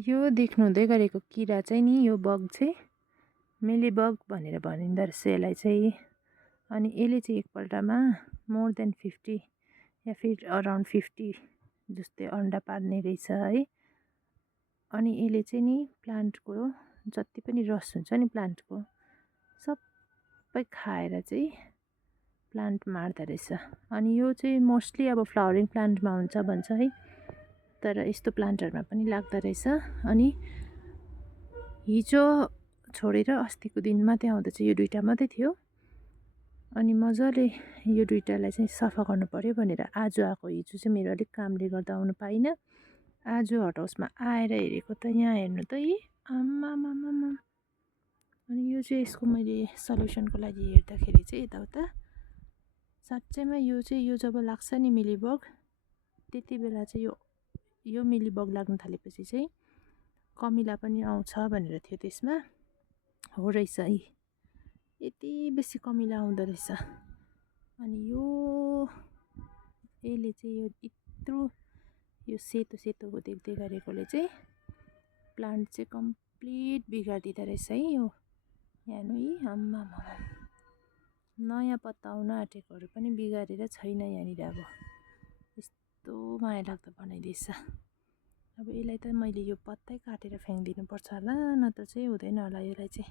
यो देख्नु हुँदै गरेको किरा चाहिँ नि यो बग चाहिँ मिलीबग भनेर भनिँदो रहेछ यसलाई चाहिँ। अनि यसले चाहिँ एकपल्टमा मोर देन 50 या फिर अराउन्ड 50 जस्तै अन्डा पार्ने रहेछ है। अनि यसले चाहिँ नि प्लान्टको जति पनि रस हुन्छ नि प्लान्टको सबै खाएर चाहिँ प्लान्ट मार्दो रहेछ। अनि यो चाहिँ मोस्टली अब फ्लावरिङ प्लान्टमा हुन्छ भन्छ है, तर यस्तो प्लान्टहरूमा पनि लाग्दो रहेछ। अनि हिजो छोडेर अस्तिको दिन मात्रै आउँदा चाहिँ यो दुईवटा मात्रै थियो। अनि मजाले यो दुईवटालाई चाहिँ सफा गर्नु पर्यो भनेर आज आएको। हिजो चाहिँ मेरो अलिक कामले गर्दा आउनु पाइनँ। आज हट हाउसमा आएर हेरेको त यहाँ हेर्नु त यी आम्मामामामा। अनि यो चाहिँ यसको मैले सल्युसनको लागि हेर्दाखेरि चाहिँ यताउता साँच्चैमा यो चाहिँ यो जब लाग्छ नि मिलीबग, त्यति बेला चाहिँ यो मिलीबग लाग्न थालेपछि चाहिँ कमिला पनि आउँछ भनेर थियो त्यसमा। हो रहेछ है, यति बेसी कमिला आउँदो रहेछ। अनि यसले चाहिँ यो यत्रो यो सेतो सेतोको देख्दै गरेकोले चाहिँ प्लान्ट चाहिँ कम्प्लिट बिगारिदिँदो रहेछ है। यो हेर्नु यी आम्मामा, नयाँ पत्ता आउन आँटेकोहरू पनि बिगारेर छैन यहाँनिर। अब यस्तो माया लाग्दो बनाइदिएछ। अब यसलाई त मैले यो पत्तै काटेर फ्याँकिदिनु पर्छ होला, नत्र चाहिँ हुँदैन होला यसलाई चाहिँ।